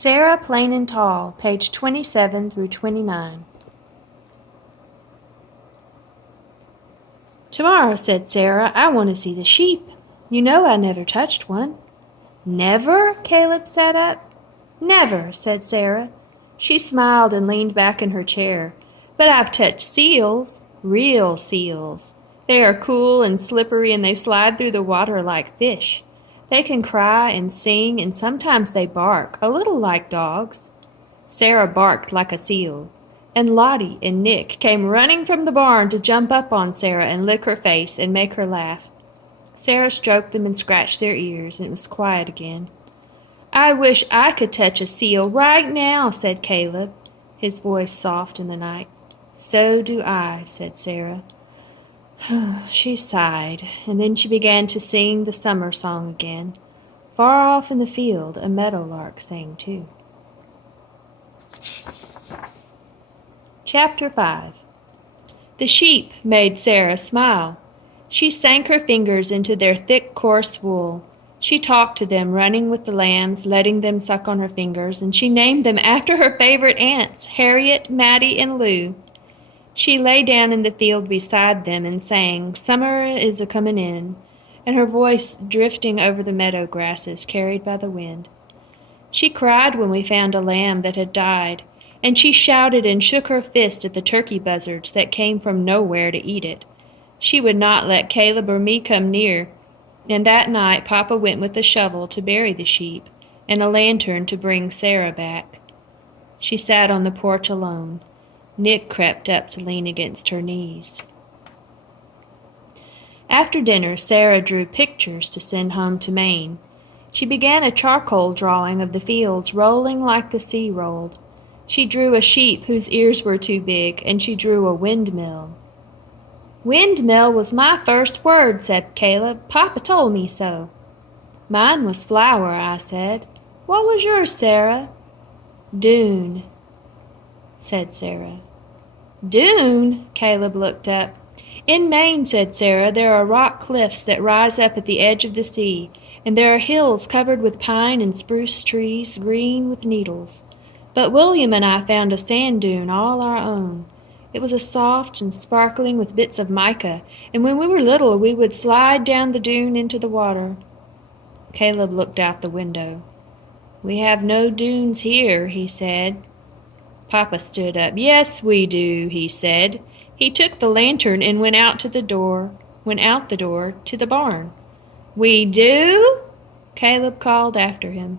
Sarah Plain and Tall, page 27 through 29. "Tomorrow," said Sarah, "I want to see the sheep. You know I never touched one." "Never?" Caleb sat up. "Never," said Sarah. She smiled and leaned back in her chair. "But I've touched seals, real seals. They are cool and slippery and they slide through the water like fish. They can cry and sing and sometimes they bark, a little like dogs." Sarah barked like a seal, and Lottie and Nick came running from the barn to jump up on Sarah and lick her face and make her laugh. Sarah stroked them and scratched their ears, and it was quiet again. "I wish I could touch a seal right now," said Caleb, his voice soft in the night. "So do I," said Sarah. She sighed, and then she began to sing the summer song again. Far off in the field a meadowlark sang too. Chapter 5. The sheep made Sarah smile. She sank her fingers into their thick, coarse wool. She talked to them, running with the lambs, letting them suck on her fingers, and she named them after her favorite aunts, Harriet, Mattie, and Lou. She lay down in the field beside them and sang, "Summer is a-comin' in," and her voice drifting over the meadow grasses, carried by the wind. She cried when we found a lamb that had died, and she shouted and shook her fist at the turkey buzzards that came from nowhere to eat it. She would not let Caleb or me come near, and that night Papa went with a shovel to bury the sheep and a lantern to bring Sarah back. She sat on the porch alone. Nick crept up to lean against her knees. After dinner, Sarah drew pictures to send home to Maine. She began a charcoal drawing of the fields rolling like the sea rolled. She drew a sheep whose ears were too big, and she drew a windmill. "Windmill was my first word," said Caleb. "Papa told me so." "Mine was flower," I said. "What was yours, Sarah?" "Dune," said Sarah. "Dune?" Caleb looked up. "In Maine," said Sarah, "there are rock cliffs that rise up at the edge of the sea, and there are hills covered with pine and spruce trees, green with needles. But William and I found a sand dune all our own. It was soft and sparkling with bits of mica, and when we were little we would slide down the dune into the water." Caleb looked out the window. "We have no dunes here," he said. Papa stood up. "Yes, we do," he said. He took the lantern and went out the door to the barn. "We do?" Caleb called after him.